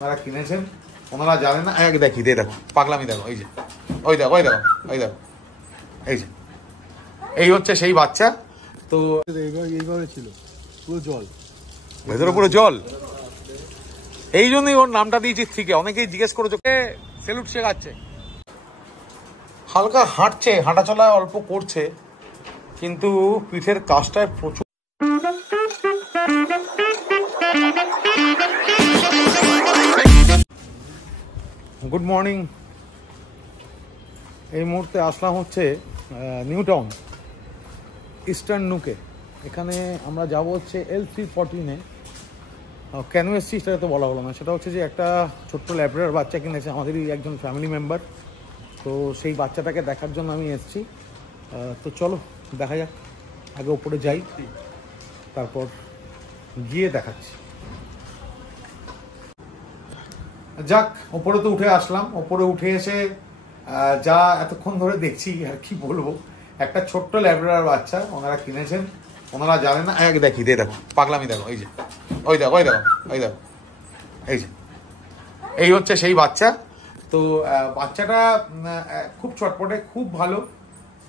ওনারা কিনেছেন, ওনারা জানেন না। এক দেখি দে, দেখো পাগলামি, দেখো এই যে, ওই দেখো ওই দেখো ওই দেখো, এই যে এই হচ্ছে সেই বাচ্চা। তো এইভাবে ছিল পুরো জল, ভেতরে পুরো জল, এই জন্যই ওর নামটা দিয়েছি থেকে। অনেকেই জিজ্ঞেস করেছে, সেলুট শেখাচ্ছে, হালকা হাঁটছে, হাঁটাচলা অল্প করছে, কিন্তু পিঠের কাজটায় প্রচুর। Good morning. এই মুহূর্তে আসলাম হচ্ছে নিউ টাউন ইস্টার্ন নুকে। এখানে আমরা যাব হচ্ছে L314-এ। কেন এসছি সেটা তো বলা হলো না। সেটা হচ্ছে যে একটা ছোট্ট ল্যাব্রাডর বাচ্চা কিনেছে আমাদেরই একজন ফ্যামিলি মেম্বার। তো সেই বাচ্চাটাকে দেখার জন্য আমি এসছি। তো চলো দেখা যাক, আগে ওপরে যাই, তারপর গিয়ে দেখাচ্ছি। যাক, ওপরে তো উঠে আসলাম। ওপরে উঠে এসে যা এতক্ষণ ধরে দেখছি আর কি বলবো, একটা ছোট্ট ল্যাব্রাডর বাচ্চা ওনারা কিনেছেন, ওনারা জানেন না। এক দেখি দে, দেখো পাগলামি, দেখো এই যে, ওই দেখো ওই দেখো ওই দেখো, এই যে এই হচ্ছে সেই বাচ্চা। তো বাচ্চাটা খুব চটপটে, খুব ভালো,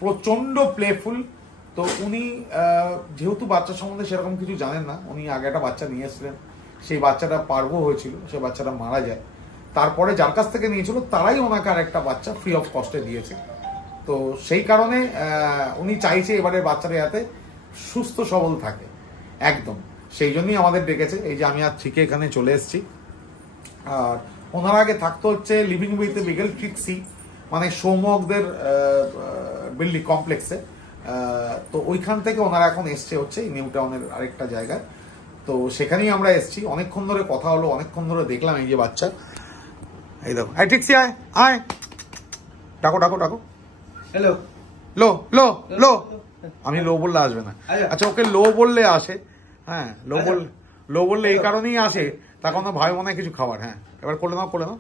প্রচন্ড প্লেফুল। তো উনি যেহেতু বাচ্চা সম্বন্ধে সেরকম কিছু জানেন না, উনি আগে একটা বাচ্চা নিয়ে এসেছিলেন, সেই বাচ্চাটা পার্বো হয়েছিল, সেই বাচ্চাটা মারা যায়। তারপরে যার কাছ থেকে নিয়েছিল তারাই ওনাকে আর একটা বাচ্চা ফ্রি অফ কস্টে দিয়েছে। তো সেই কারণে উনি চাইছে এবারে বাচ্চাটা যাতে সুস্থ সবল থাকে একদম, সেই জন্যই আমাদের ডেকেছে। এই যে আমি আর থেকে এখানে চলে এসেছি। আর ওনার আগে থাকতো হচ্ছে লিভিং উইথ বিগেল ট্রিক্সি, মানে সৌম্যকদের বিল্ডিং কমপ্লেক্সে। তো ওইখান থেকে ওনারা এখন এসছে হচ্ছে নিউ টাউনের আরেকটা জায়গায়। তো সেখানেই আমরা এসছি। অনেকক্ষণ ধরে কথা হলো, অনেকক্ষণ ধরে দেখলাম এই যে বাচ্চা। এই দেখো, আই ট্রিক্সি আয় আয়, ডাকো ডাকো ডাকো, হ্যালো লো লো লো। আমি লো বললে আসবে না। আচ্ছা, ওকে লো বললে আসে। হ্যাঁ, লো বললে এই কারণেই আসে, তার কোনো ভাই মনে হয় কিছু খাবার। হ্যাঁ, এবার করে নাও করে নাও।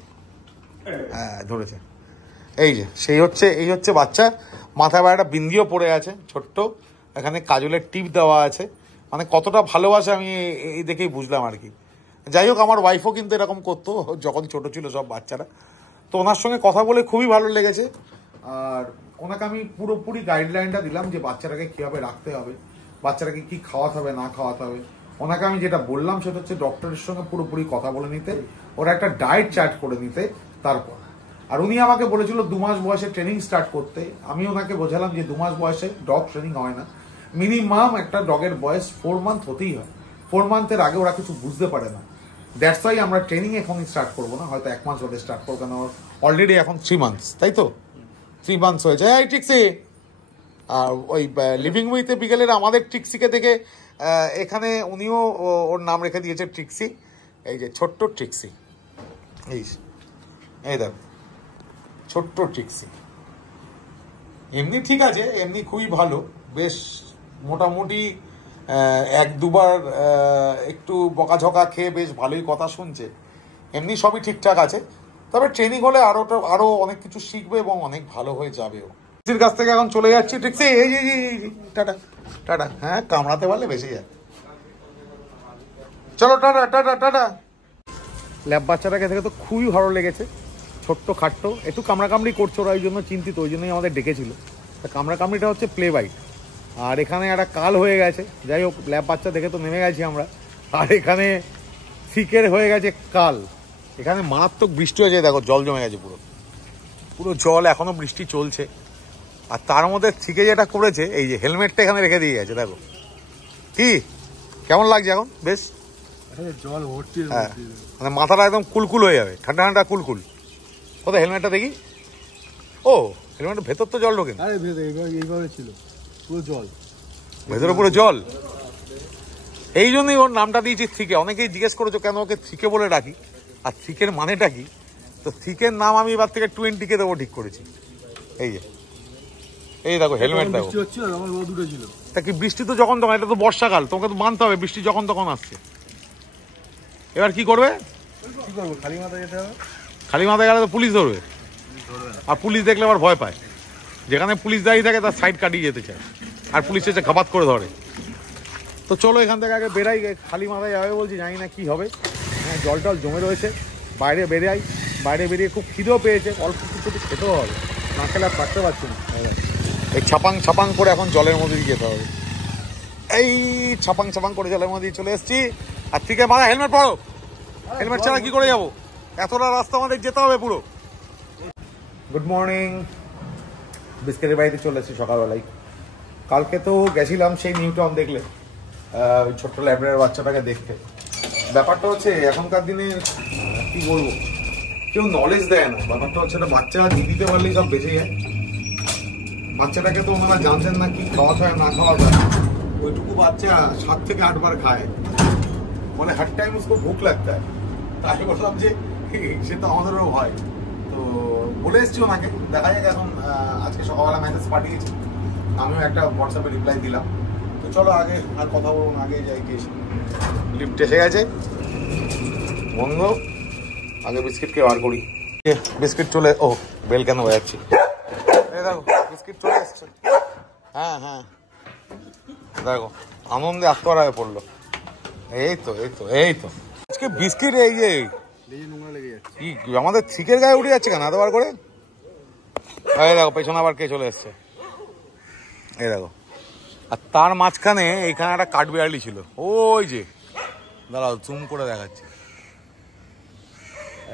হ্যাঁ, ধরেছে। এই যে এই হচ্ছে বাচ্চা। মাথায় একটা বিন্দিও পড়ে আছে ছোট্ট, এখানে কাজলের টিপ দেওয়া আছে। মানে কতটা ভালোবাসে আমি এই দেখেই বুঝলাম আর কি। যাই হোক, আমার ওয়াইফও কিন্তু এরকম করতো যখন ছোট ছিল সব বাচ্চারা। তো ওনার সঙ্গে কথা বলে খুবই ভালো লেগেছে। আর ওনাকে আমি পুরোপুরি গাইডলাইনটা দিলাম যে বাচ্চাটাকে কীভাবে রাখতে হবে, বাচ্চাটাকে কি খাওয়াতে হবে না খাওয়াতে হবে। ওনাকে আমি যেটা বললাম সেটা হচ্ছে ডক্টরের সঙ্গে পুরোপুরি কথা বলে নিতে, ওরা একটা ডায়েট চার্ট করে নিতে। তারপর আর উনি আমাকে বলেছিল 2 মাস বয়সে ট্রেনিং স্টার্ট করতে। আমি ওনাকে বোঝালাম যে 2 মাস বয়সে ডগ ট্রেনিং হয় না, মিনিমাম একটা ডগের বয়স 4 মান্থ হতেই হয়। 4 মান্থের আগে ওরা কিছু বুঝতে পারে না। দ্যাটস ওয়াই আমরা ট্রেনিং এখনই স্টার্ট করবো না, হয়তো 1 মাস বাদে স্টার্ট করবো, কেন অলরেডি এখন 3 মান্থস, তাই তো 3 মান্থস হয়েছে। এই ট্রিক্সি, আর ওই লিভিং উইথ বিকেলের আমাদের ট্রিক্সিকে দেখে এখানে উনিও ওর নাম রেখে দিয়েছে ট্রিক্সি। এই যে ছোট্ট ট্রিক্সি, এই দেখো ছোট্ট ট্রিক্সি। এমনি ঠিক আছে, এমনি খুবই ভালো, বেশ মোটামুটি 1-2 বার একটু বকাঝকা খেয়ে বেশ ভালোই কথা শুনছে। এমনি সবই ঠিকঠাক আছে, তবে ট্রেনিং হলে আরো অনেক কিছু শিখবে এবং অনেক ভালো হয়ে যাবেও। ট্রিক্সির কাছ থেকে এখন চলে যাচ্ছি। ট্রিক্সি এই যে টাটা টাটা। হ্যাঁ, কামড়াতে পারলে বেশি যায়। চলো টাটা টাটা টাটা। ল্যাব বাচ্চাটাকে দেখে তো খুবই ভালো লেগেছে, ছোট্ট খাট্ট, একটু কামড়াকামড়ি করছে, ওরা ওই জন্য চিন্তিত, ওই জন্যই আমাদের ডেকেছিল। তা কামড়াকামড়িটা হচ্ছে প্লে বাইট। আর এখানে একটা কাল হয়ে গেছে। যাই হোক, ল্যাব বাচ্চা দেখে তো নেমে গেছি আমরা। আর এখানে ফিকের হয়ে গেছে কাল। এখানে মারাত্মক বৃষ্টি হয়েছে, দেখো জল জমে গেছে, পুরো পুরো জল, এখনো বৃষ্টি চলছে। আর তার মধ্যে থেকে যেটা করেছে, এই যে হেলমেটটা এখানে রেখে দিয়ে গেছে, দেখো কি কেমন লাগছে এখন। বেশ জল ভর্তি, হ্যাঁ, মানে মাথাটা একদম কুলকুল হয়ে যাবে, ঠান্ডা ঠান্ডা কুলকুল। কোথায় হেলমেটটা দেখি? ও, হেলমেটের ভেতর তো জল ঢোকে। আরে এইভাবে ছিল পুরো জল, ভেতরে পুরো জল, এই জন্যই ওর নামটা দিয়েছি থেকে। অনেকেই জিজ্ঞেস করেছো কেন ওকে থিকে বলে ডাকি, আর থিকের মানেটা কি। তো থিকের নাম আমি এবার থেকে 20-কে দেবো ঠিক করেছি। এই যে এই দেখো হেলমেট দেখো। তা কি বৃষ্টি তো যখন তখন, এটা তো বর্ষাকাল, তোমাকে তো মানতে হবে বৃষ্টি যখন তখন আসছে। এবার কি করবে? কি করবো, খালি মাথায় যেতে হবে। খালি মাথায় গেলে তো পুলিশ ধরবে, আর পুলিশ দেখলে আবার ভয় পায়। যেখানে পুলিশ দাঁড়িয়ে থাকে তার সাইড কাটিয়ে যেতে চায়, আর পুলিশ এসে ঘাপাত করে ধরে। তো চলো এখান থেকে আগে বেরাই, খালি মাথায় যাবে বলছি, জানি না কি হবে। হ্যাঁ, জল টল জমে রয়েছে, বাইরে বেরিয়ে বাইরে বেরিয়ে খুব খিদেও পেয়েছে, অল্প কিছু খেতেও হবে, না খেলে আর থাকতে পারছি না। এই ছাপাং ছাপাং করে এখন জলের মধ্যে দিয়ে যেতে হবে। এই ছাপাং ছাপাং করে জলের মধ্যে চলে এসেছি। আর ঠিক আছে, মাথা হেলমেট পরো, হেলমেট ছাড়া কি করে যাবো? এতটা রাস্তা আমাদের যেতে হবে পুরো। গুড মর্নিং, বিস্কিটের বাড়িতে চলে এসেছি সকালবেলায়। কালকে তো গেছিলাম সেই নিউ টাউন, দেখলে ওই ছোট্ট ল্যাবরের বাচ্চাটাকে দেখতে। ব্যাপারটা হচ্ছে এখনকার দিনে কি বলবো, কেউ নলেজ দেয় না। ব্যাপারটা হচ্ছে একটা বাচ্চা দিতে পারলেই সব বেঁচে যায়। বাচ্চাটাকে তো ওনারা জানতেন না কি খাওয়াতে হয় না খাওয়াতে হয়। ওইটুকু বাচ্চা 7 থেকে 8 বার খায়, মানে হার টাইম उसको ভুক লাগতা है। তাই বললাম যে সে তো আমাদেরও হয়, তো বলে এসছি ওনাকে। দেখা যাক এখন। আজকে সকালবেলা মেসেজ পাঠিয়েছি, আমিও একটা হোয়াটসঅ্যাপে রিপ্লাই দিলাম। তো চলো আগে আর কথা বলুন, আগে যাই। গিয়ে লিফট এসে গেছে বন্ধ, আগে বিস্কিটকে বার করি। বিস্কিট চলে, ও বেল কেন বাজাচ্ছি, এই দেখো বিস্কিট চলে এসছে। হ্যাঁ হ্যাঁ, দেখো আনন্দে আত্মহারা হয়ে পড়লো। এই তো এই তো এই তো আজকে বিস্কিট। এই যে নোংরা লেগে যাচ্ছে, কি আমাদের থিকের গায়ে উঠে যাচ্ছে কেন এতবার করে? এই দেখো পেছনে আবার কে চলে এসছে, এই দেখো। আর তার মাঝখানে এইখানে একটা কাঠবিড়ালি ছিল, ওই যে দাঁড়াও জুম করে দেখাচ্ছি।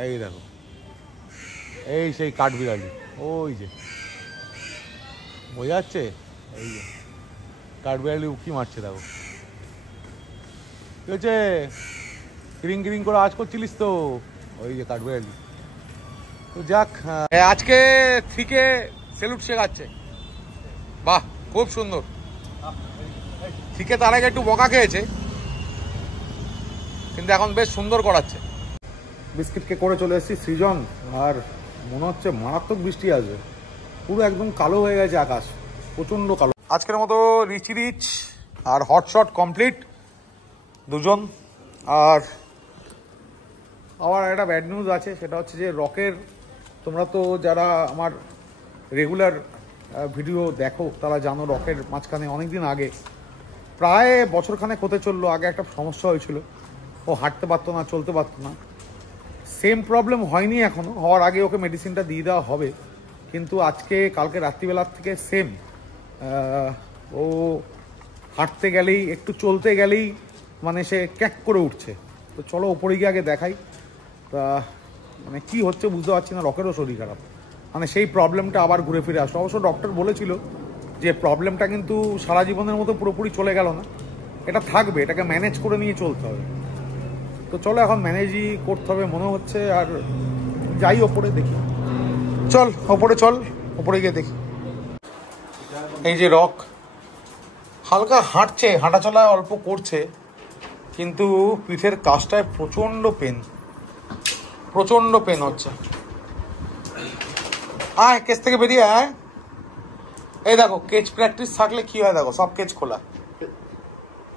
এই দেখো, এই সেই কাঠবিড়ালি, ওই যে বোঝা যাচ্ছে। এই যে কাঠবিড়ালি উঁকি মারছে, দেখো কি হচ্ছে, গ্রিং গ্রিং করে আওয়াজ করছিলিস তো, ওই যে কাঠবিড়ালি। তো যাক, আজকে থেকে সেলুট শেখাচ্ছে, বাহ খুব সুন্দর। থেকে তার আগে একটু বকা খেয়েছে, কিন্তু এখন বেশ সুন্দর করাচ্ছে। বিস্কিটকে করে চলে এসেছি সৃজন, আর মনে হচ্ছে মারাত্মক বৃষ্টি আসবে। পুরো একদম কালো হয়ে গেছে আকাশ, প্রচন্ড কালো। আজকের মতো রিচি রিচ আর হটশট কমপ্লিট দুজন। আর আমার একটা ব্যাড নিউজ আছে, সেটা হচ্ছে যে রকের, তোমরা তো যারা আমার রেগুলার ভিডিও দেখো তারা জানো, রকের মাঝখানে অনেকদিন আগে, প্রায় বছরখানেক হতে চললো, আগে একটা সমস্যা হয়েছিল। ও হাঁটতে পারতো না, চলতে পারতো না। সেম প্রবলেম হয়নি এখনও, হওয়ার আগে ওকে মেডিসিনটা দিয়ে দেওয়া হবে। কিন্তু আজকে কালকে রাত্রিবেলার থেকে সেম, ও হাঁটতে গেলেই, একটু চলতে গেলেই মানে সে ক্যাক করে উঠছে। তো চলো ওপরে গিয়ে আগে দেখাই। তা মানে কি হচ্ছে বুঝতে পারছি না, রকেরও শরীর খারাপ, মানে সেই প্রবলেমটা আবার ঘুরে ফিরে আসলো। অবশ্য ডক্টর বলেছিল যে প্রবলেমটা কিন্তু সারা জীবনের মতো পুরোপুরি চলে গেল না, এটা থাকবে, এটাকে ম্যানেজ করে নিয়ে চলতে হবে। তো চলো এখন ম্যানেজই করতে হবে মনে হচ্ছে। আর যাই ওপরে দেখি, চল ওপরে চল, ওপরে গিয়ে দেখি। এই যে রক হালকা হাঁটছে, হাঁটা চলা অল্প করছে, কিন্তু পিঠের কাছটায় প্রচণ্ড পেন হচ্ছে। আয় কেজ থেকে বেরিয়ে আয়। এই দেখো কেজ প্র্যাকটিস থাকলে কি হয়, দেখো সব কেজ খোলা,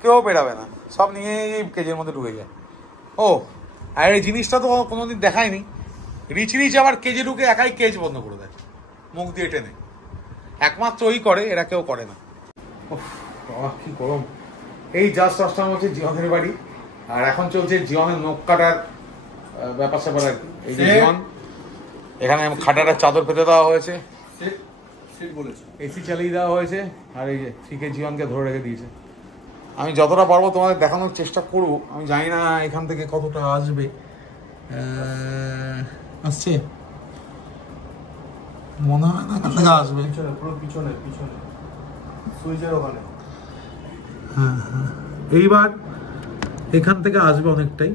কেউ বেরাবে না, সব নিয়ে কেজের মধ্যে ঢুকে যায়। ও আর এই জিনিসটা তো কোনোদিন দেখায়নি, রিচ আবার কেজে ঢুকে একাই কেজ বন্ধ করে দেয় মুখ দিয়ে টেনে, একমাত্র ওই করে, এরা কেউ করে না। কি গরম। এই জাস্ট আসলাম হচ্ছে জীবনের বাড়ি, আর এখন চলছে জীবনের নখ কাটার ব্যাপার স্যাপার আর কি। এই যে জীবন, এখানে খাটাটার চাদর পেতে দেওয়া হয়েছে, এসি চালিয়ে দেওয়া হয়েছে, আর এই যে ঠিক জীবনকে ধরে রেখে দিয়েছে। আমি যতটা পারবো তোমাদের দেখানোর চেষ্টা করবো। আমি জানি না এখান থেকে কতটা আসবে, আসছে মনে হয় না এখান থেকে আসবে, পিছনে সুইচের ওখানে। হ্যাঁ হ্যাঁ, এইবার এখান থেকে আসবে অনেকটাই।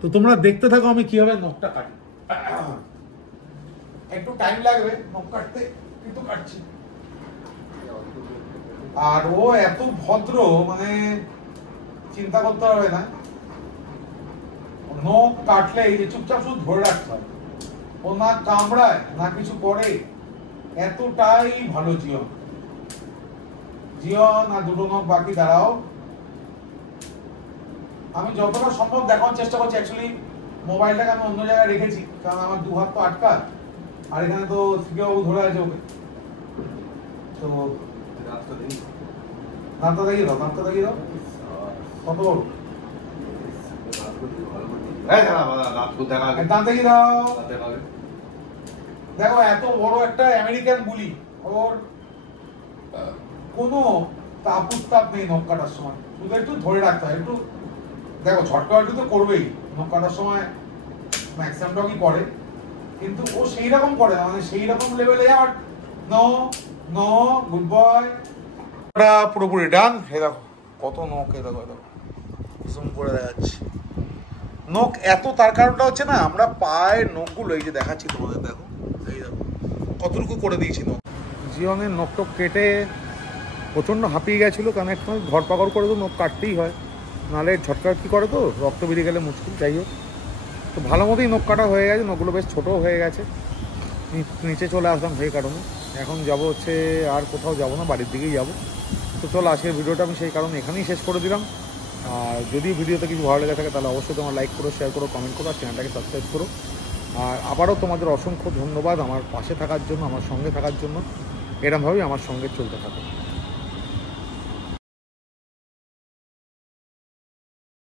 তো তোমরা দেখতে থাকো আমি কিভাবে নখটা কাটি। একটু টাইম লাগবে নখ কাটতে, কিন্তু কাটছি। আর ও এত ভদ্র, মানে চিন্তা করতে হবে না, নখ কাটলে এই যে চুপচাপ শুধু ধরে রাখতে হবে, ও না কামড়ায় না কিছু করে, এতটাই ভালো জীবন। আর দুটো নখ বাকি, দাঁড়াও। আমি যতটা সম্ভব দেখানোর চেষ্টা করছি। অ্যাকচুয়ালি মোবাইলটাকে আমি অন্য জায়গায় রেখেছি, কারণ আমার দু হাত তো আটকা, আর এখানে তো সিকেবাবু ধরে আছে ওকে। তো দাঁতটা দেখিয়ে দাও, কত বড়। দাঁতে কি দাও দেখো, এত বড় একটা আমেরিকান বুলি, ওর কোনো তাপ উত্তাপ নেই নখ কাটার সময়, শুধু একটু ধরে রাখতে হয়। একটু দেখো ঝটকা একটু তো করবেই নখ কাটার সময়, ম্যাক্সিমাম ডগই করে, কিন্তু ও সেই রকম করে না, মানে সেই রকম লেভেলে আর নো নো গুড বয়। ওটা পুরোপুরি ডান। এই দেখো কত নখ, এই দেখো জুম করে দেখাচ্ছি নখ এত। তার কারণটা হচ্ছে না, আমরা পায়ের নখগুলো এই যে দেখাচ্ছি তোমাদের, দেখো এই দেখো কতটুকু করে দিয়েছি নখ। জীবনের নখ টক কেটে প্রচণ্ড হাঁপিয়ে গেছিলো, কারণ একটু ধরপাকড় করে তো নখ কাটতেই হয়, নাহলে ঝটকা কী করে তো রক্ত বেরিয়ে গেলে মুশকিল। যাই হোক, তো ভালো মতোই নখ কাটা হয়ে গেছে, নখগুলো বেশ ছোটো হয়ে গেছে। নিচে চলে আসলাম সেই কারণে। এখন যাব হচ্ছে আর কোথাও যাব না, বাড়ির দিকেই যাব। তো চলো আজকের ভিডিওটা আমি সেই কারণে এখানেই শেষ করে দিলাম। আর যদি ভিডিওতে কিছু ভালো লেগে থাকে তাহলে অবশ্যই তোমরা লাইক করো, শেয়ার করো, কমেন্ট করো, আর চ্যানেলটাকে সাবস্ক্রাইব করো। আর আবারও তোমাদের অসংখ্য ধন্যবাদ আমার পাশে থাকার জন্য, আমার সঙ্গে থাকার জন্য। এরমভাবেই আমার সঙ্গে চলতে থাকো।